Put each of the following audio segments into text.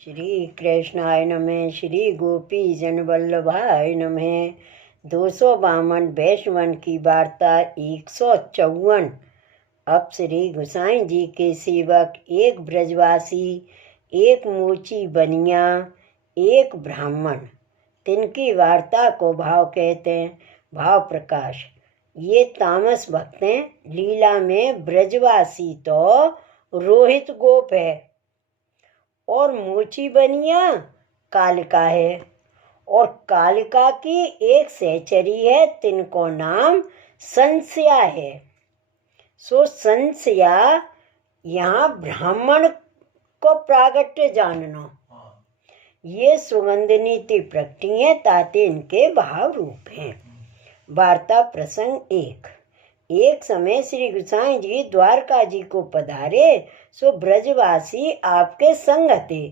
श्री कृष्णाय नमः। श्री गोपी जन वल्लभाय नमः। 252 वैष्णवन की वार्ता 154। अब श्री गोसाई जी के सेवक, एक ब्रजवासी, एक मोची बनिया, एक ब्राह्मण, तिनकी वार्ता को भाव कहते हैं। भाव प्रकाश। ये तामस भक्त हैं। लीला में ब्रजवासी तो रोहित गोप है और मोची बनिया कालिका है, और कालिका की एक सहचरी है, तिनको नाम संशया है। सो संशया यहाँ ब्राह्मण को प्रागट्य जानना। ये सुगंध नीति प्रकटी है, ताते इनके भाव रूप हैं। वार्ता प्रसंग एक समय श्री गोसाई जी द्वारका जी को पधारे। सो ब्रजवासी आपके संग थे।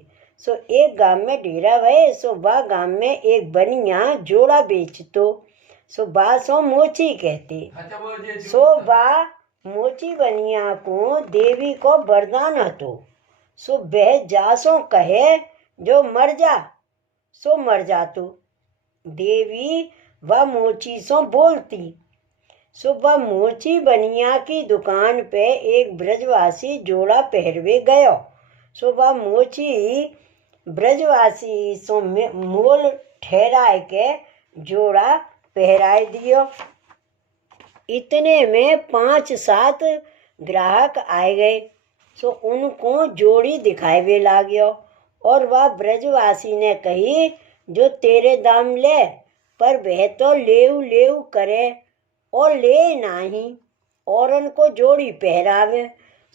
सो एक गांव में डेरा भये। सो बा गांव में एक बनिया जोड़ा बेचतो। सो बा सो मोची कहते। सो बा मोची बनिया को देवी को वरदान हतो। सो वह जासो कहे जो मर जा, सो मर जातो। देवी वह मोची सो बोलती। सो वह मोची बनिया की दुकान पे एक ब्रजवासी जोड़ा पहरवे गयो। सो वह मोची ब्रजवासी सो मोल ठहराए के जोड़ा पहराए दियो। इतने में 5-7 ग्राहक आए गए। सो उनको जोड़ी दिखावे लाग्यो, और वह ब्रजवासी ने कही जो तेरे दाम ले, पर वह तो लेव लेव करे और ले नहीं, औरन को जोड़ी पहरावे।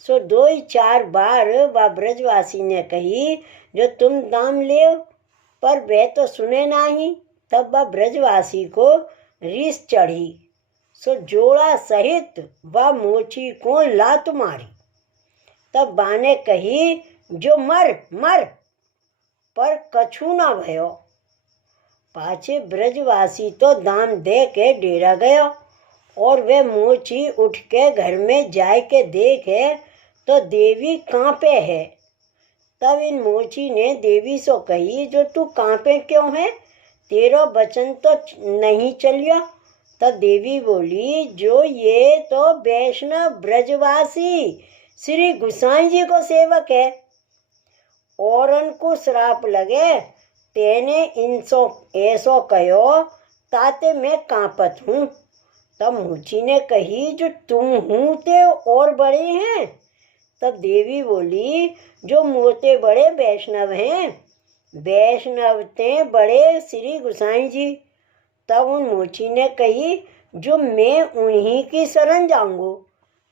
सो 2-4 बार वह ब्रजवासी ने कही जो तुम दाम ले, पर वह तो सुने नहीं। तब वह ब्रजवासी को रीस चढ़ी। सो जोड़ा सहित वह मोची को लात मारी। तब बाने कही जो मर मर, पर कछु न भयो। पाछे ब्रजवासी तो दाम दे के डेरा गयो, और वे मोची उठ के घर में जाय के देखे तो देवी कांपे है। तब इन मोची ने देवी सो कही जो तू कांपे क्यों है, तेरो वचन तो नहीं चलियो। तब देवी बोली जो ये तो वैष्णव ब्रजवासी श्री गोसाई जी को सेवक है, औरन को श्राप लगे, तेने इनसो ऐसो कहो, ताते मैं कांपत हूँ। तब मोची ने कही जो तुम हूँ ते और बड़े हैं। तब देवी बोली जो मोते बड़े वैष्णव हैं, वैष्णव ते बड़े श्री गोसाई जी। तब उन मोची ने कही जो मैं उन्हीं की शरण जाऊंगो।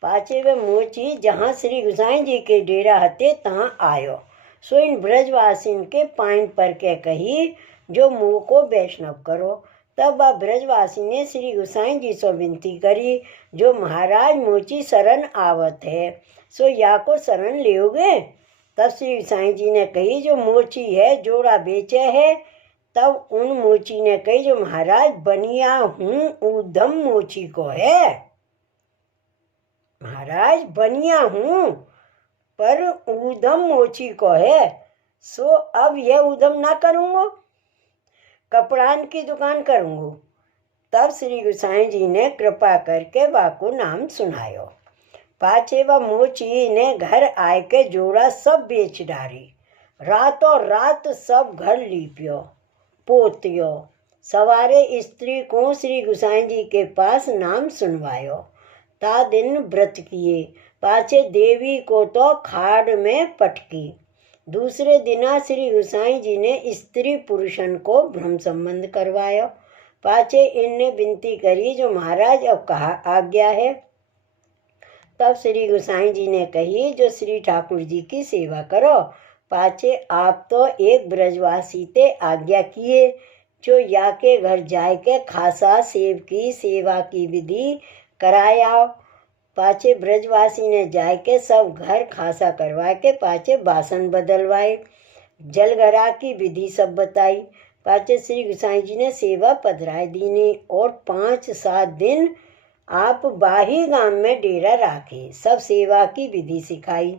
पाछे वे मोची जहाँ श्री गोसाई जी के डेरा हते तहाँ आयो। सो इन ब्रजवासिन के पाइन पर के कही जो मुँह को वैष्णव करो। तब वह ब्रजवासी ने श्री गोसाई जी से विनती करी जो महाराज मोची शरण आवत है, सो या को शरण लेओगे। तब श्री गोसाई जी ने कही जो मोची है जोड़ा बेचे है। तब उन मोची ने कही जो महाराज बनिया हूँ, उधम मोची को है। महाराज बनिया हूँ पर उधम मोची को है। सो अब यह उधम ना करूँगो, कपड़ान की दुकान करूँगो। तब श्री गोसाई जी ने कृपा करके वाको नाम सुनायो। पाछे वह मोची ने घर आए के जोड़ा सब बेच डारी। रातों रात सब घर लीपियो पोतियो। सवारे स्त्री को श्री गोसाई जी के पास नाम सुनवायो। ता दिन व्रत किए। पाछे देवी को तो खाड़ में पटकी। दूसरे दिना श्री गोसाई जी ने स्त्री पुरुषन को ब्रह्म संबंध करवायो। पाछे इनने विनती करी जो महाराज अब कहा आज्ञा है। तब श्री गोसाई जी ने कही जो श्री ठाकुर जी की सेवा करो। पाछे आप तो एक ब्रजवासी ते आज्ञा किए जो या के घर जाए के खासा सेव की सेवा की विधि कराया। पाछे ब्रजवासी ने जाए के सब घर खासा करवा के पाछे बासन बदलवाए, जलगरा की विधि सब बताई। पाछे श्री गोसाई जी ने सेवा पधराई दीनी, और 5-7 दिन आप बाही गांव में डेरा राखे, सब सेवा की विधि सिखाई।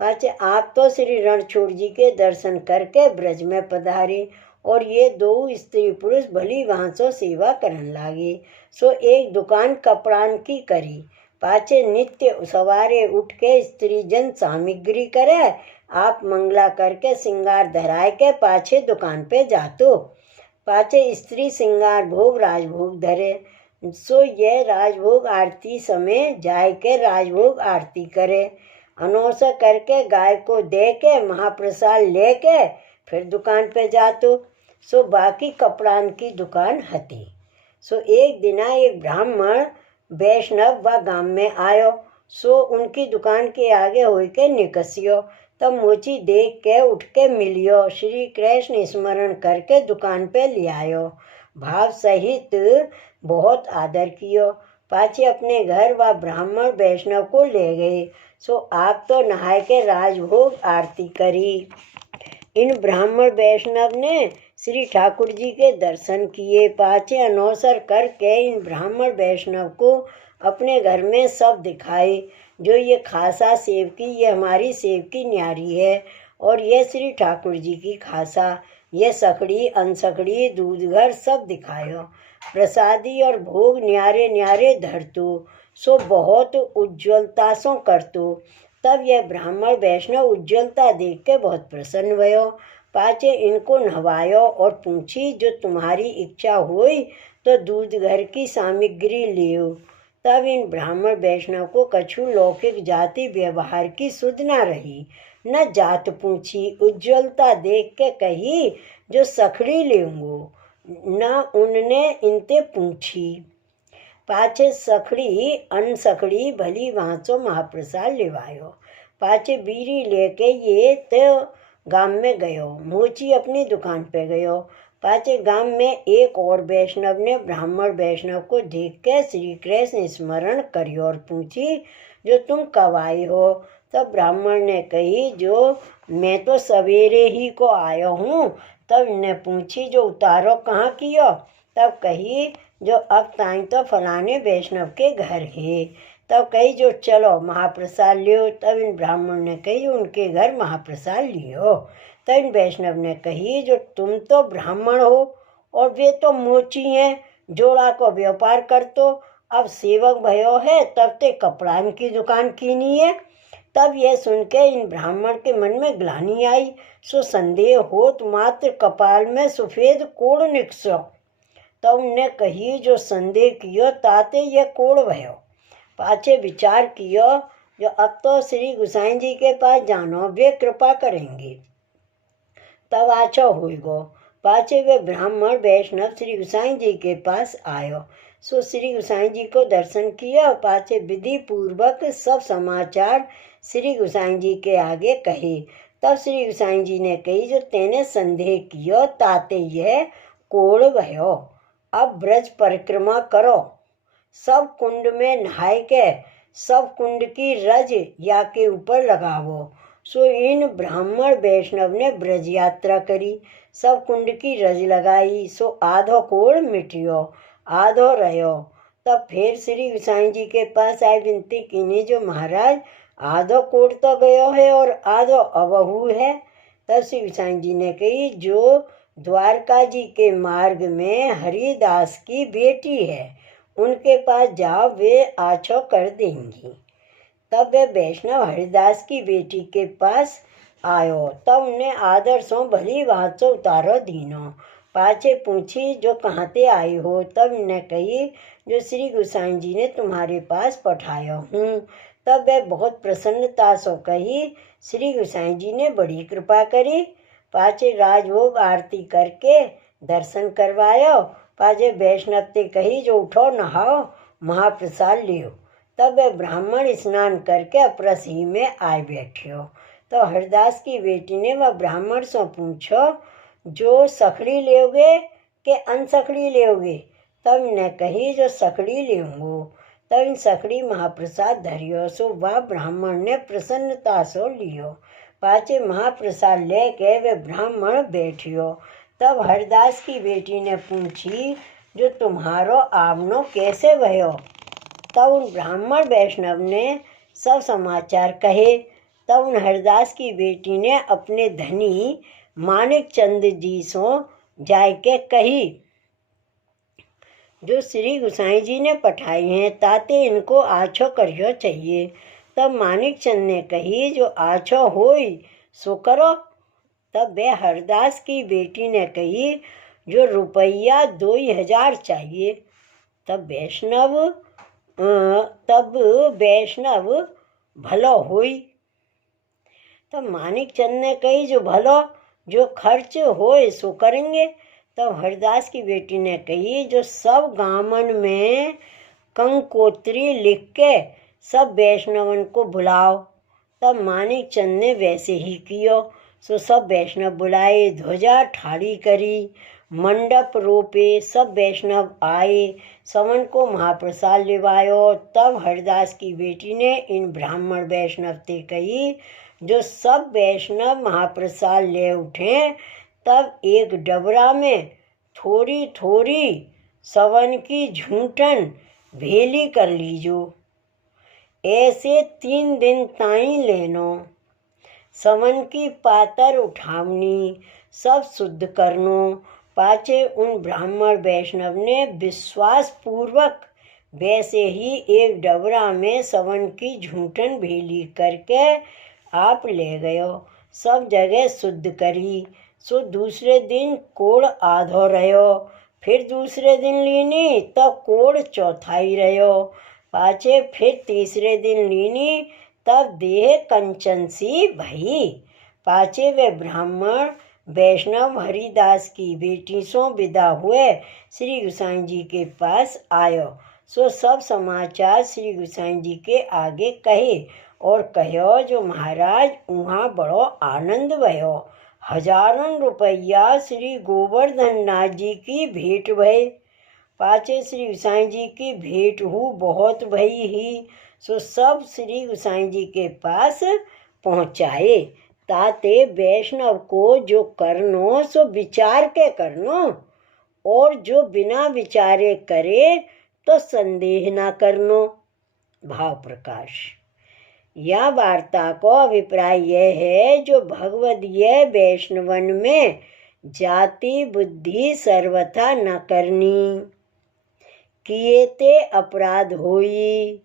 पाचे आप तो श्री रणछोड़ जी के दर्शन करके ब्रज में पधारे और ये दो स्त्री पुरुष भली भांसो सेवा करन लागे। सो एक दुकान कपड़ान की करी। पाचे नित्य सवारे उठ के स्त्री जन सामग्री करे, आप मंगला करके सिंगार धराए के पाछे दुकान पे जातो। पाचे स्त्री सिंगार भोग राजभोग धरे। सो ये राजभोग आरती समय जाय के राजभोग आरती करे। अनौसा करके गाय को दे के महाप्रसाद लेके फिर दुकान पे जातो। सो बाकी कपड़ान की दुकान हती। सो एक दिना एक ब्राह्मण वैष्णव व गांव में आयो। सो उनकी दुकान के आगे होई के निकसियो। तब मोची देख के उठ के मिलियो, श्री कृष्ण स्मरण करके दुकान पे ले आयो। भाव सहित बहुत आदर कियो। पाछे अपने घर व ब्राह्मण वैष्णव को ले गए। सो आप तो नहाय के राजभोग आरती करी। इन ब्राह्मण वैष्णव ने श्री ठाकुर जी के दर्शन किए। पाछे अनौसर करके इन ब्राह्मण वैष्णव को अपने घर में सब दिखाए। जो ये खासा सेवकी, ये हमारी सेवकी न्यारी है और ये श्री ठाकुर जी की खासा, ये सकड़ी अनसकड़ी दूध घर सब दिखायो। प्रसादी और भोग न्यारे न्यारे धरतो। सो बहुत उज्ज्वलता सो करतो। तब यह ब्राह्मण वैष्णव उज्ज्वलता देख के बहुत प्रसन्न भयो। पाछे इनको नहवायो और पूछी, जो तुम्हारी इच्छा हुई तो दूध घर की सामग्री लियो। तब इन ब्राह्मण वैष्णव को कछु लौकिक जाति व्यवहार की सुध न रही, न जात पूछी। उज्ज्वलता देख के कही, जो सखड़ी लेंगो, न उनने इनते पूछी। पाछे सखड़ी अनसखड़ी भली वाँचो महाप्रसाद लेवायो। पाछे बीरी लेके ये तो गांव में गयो। मोची अपनी दुकान पे गयो। पाछे गांव में एक और वैष्णव ने ब्राह्मण वैष्णव को देख के श्री कृष्ण स्मरण करियो और पूछी, जो तुम कब आए हो? तब ब्राह्मण ने कही, जो मैं तो सवेरे ही को आयो हूँ। तब ने पूछी, जो उतारो कहाँ कियो? तब कही, जो अब ताई तो फलाने वैष्णव के घर है। तब कही, जो चलो महाप्रसाद लियो। तब इन ब्राह्मण ने कही, उनके घर महाप्रसाद लियो। तब इन वैष्णव ने कही, जो तुम तो ब्राह्मण हो और वे तो मोची हैं, जोड़ा को व्यापार कर तो अब सेवक भयो है, तब ते कपड़ान की दुकान कीनी है। तब यह सुन के इन ब्राह्मण के मन में ग्लानि आई। सो संदेह होत मात्र कपाल में सफेद कोड़ निकसो। तब उनने कही, जो संदेह कियो ताते यह कोड़ भयो। पाछे विचार कियो, जो अब तो श्री गुसाई जी के पास जानो, वे कृपा करेंगे। तब आछो हुई गो। पाछे वे ब्राह्मण वैष्णव श्री गुसाई जी के पास आयो। सो श्री गुसाई जी को दर्शन किया। पाछे विधि पूर्वक सब समाचार श्री गुसाई जी के आगे कहे। तब श्री गुसाई जी ने कही, जो तेने संदेह कियो ताते यह कोड़ भयो। अब ब्रज परिक्रमा करो, सब कुंड में नहाय के सब कुंड की रज या के ऊपर लगावो। सो इन ब्राह्मण वैष्णव ने ब्रज यात्रा करी, सब कुंड की रज लगाई। सो आधो कोड़ मिटियो, आधो रहो। तब फिर श्री गुसाई जी के पास आए, विनती कीनी, जो महाराज आधो कोड़ तो गयो है और आधो अबहू है। तब श्री गुसाई जी ने कही, जो द्वारका जी के मार्ग में हरिदास की बेटी है, उनके पास जाओ, वे आछो कर देंगी। तब वे वैष्णव हरिदास की बेटी के पास आयो। तब उन्हें आदर सो भली वाँचो उतारो दीनो। पाछे पूछी, जो कहाँ ते आई हो? तब इन्हें कही, जो श्री गुसाई जी ने तुम्हारे पास पठायो हूँ। तब वे बहुत प्रसन्नता सो कही, श्री गुसाई जी ने बड़ी कृपा करी। पाछे राजभोग आरती करके दर्शन करवायो। पाछे वैष्णव ते कही, जो उठो नहाओ, महाप्रसाद लियो। तब वे ब्राह्मण स्नान करके अपरस ही में आए बैठियो। तो हरिदास की बेटी ने वह ब्राह्मण से पूछो, जो सखड़ी लेओगे के अनसखड़ी लेओगे? तब ने कही, जो सखड़ी लेंगो। तब इन सखड़ी महाप्रसाद धरियो। सो वह ब्राह्मण ने प्रसन्नता सो लियो। पाछे महाप्रसाद लेके वे ब्राह्मण बैठियो। तब हरिदास की बेटी ने पूछी, जो तुम्हारो आवनो कैसे भयो? तब उन ब्राह्मण वैष्णव ने सब समाचार कहे। तब उन हरदास की बेटी ने अपने धनी मानिक चंद जी सो जाके कही, जो श्री गुसाई जी ने पठाई हैं ताते इनको आछो करियो चाहिए। तब मानिक चंद ने कही, जो आछो होई सो करो। तब वे हरदास की बेटी ने कही, जो रुपया 2000 चाहिए। तब वैष्णव भलो हुई। तब मानिक चंद ने कही, जो भलो जो खर्च होए सो करेंगे। तब हरदास की बेटी ने कही, जो सब गामन में कंकोत्री लिख के सब वैष्णवन को बुलाओ। तब मानिक चंद ने वैसे ही कियो। सो सब वैष्णव बुलाए, ध्वजा ठाड़ी करी, मंडप रोपे, सब वैष्णव आए, सवन को महाप्रसाद लिवायो। तब हरदास की बेटी ने इन ब्राह्मण वैष्णव से कही, जो सब वैष्णव महाप्रसाद ले उठे, तब एक डबरा में थोड़ी थोड़ी सवन की झूठन भेली कर लीजो। ऐसे 3 दिन ताई लेनो। सवन की पातर उठावनी, सब शुद्ध करनो। पाचे उन ब्राह्मण वैष्णव ने विश्वास पूर्वक वैसे ही एक डबरा में सवन की झूठन भेली करके आप ले गयो। सब जगह शुद्ध करी। सो दूसरे दिन कोड़ आधो रहो। फिर दूसरे दिन लीनी, तब कोड़ चौथाई रहो। पाचे फिर तीसरे दिन लीनी, तब देह कंचन सी भई। पाचे वे ब्राह्मण वैष्णव हरिदास की बेटी सो विदा हुए श्री गुसाई जी के पास आयो। सो सब समाचार श्री गुसाई जी के आगे कहे और कहो, जो महाराज वहाँ बड़ो आनंद भयो। हजारों रुपया श्री गोवर्धन नाथ जी की भेंट भय। पाचे श्री गुसाई जी की भेंट हु बहुत भई ही। सो सब श्री गुसाई जी के पास पहुँचाए। ताते वैष्णव को जो करनो सो विचार के करनो, और जो बिना विचारे करे तो संदेह ना करनो। भाव प्रकाश। यह वार्ता को अभिप्राय यह है, जो भगवदीय वैष्णवन में जाति बुद्धि सर्वथा न करनी, किए ते अपराध होई।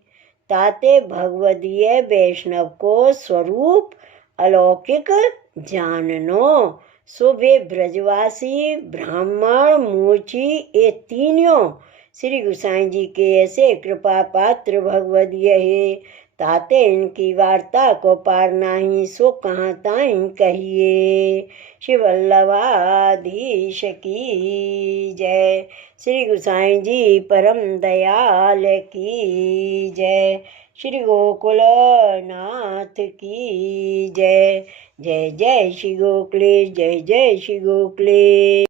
ताते भगवदीय वैष्णव को स्वरूप अलौकिक जाननो। सो वे ब्रजवासी ब्राह्मण मूर्छी ये तीनों श्री गुसाई जी के ऐसे कृपा पात्र भगवदीय है। ताते इनकी वार्ता को पार नाही, सो कहाँ ताई कहिए। श्री वल्लभाधीश की जय। श्री गुसाई जी परम दयाल की जय। श्री गोकुलनाथ की जय। जय जय श्री गोखले, जय जय श्री गोखले।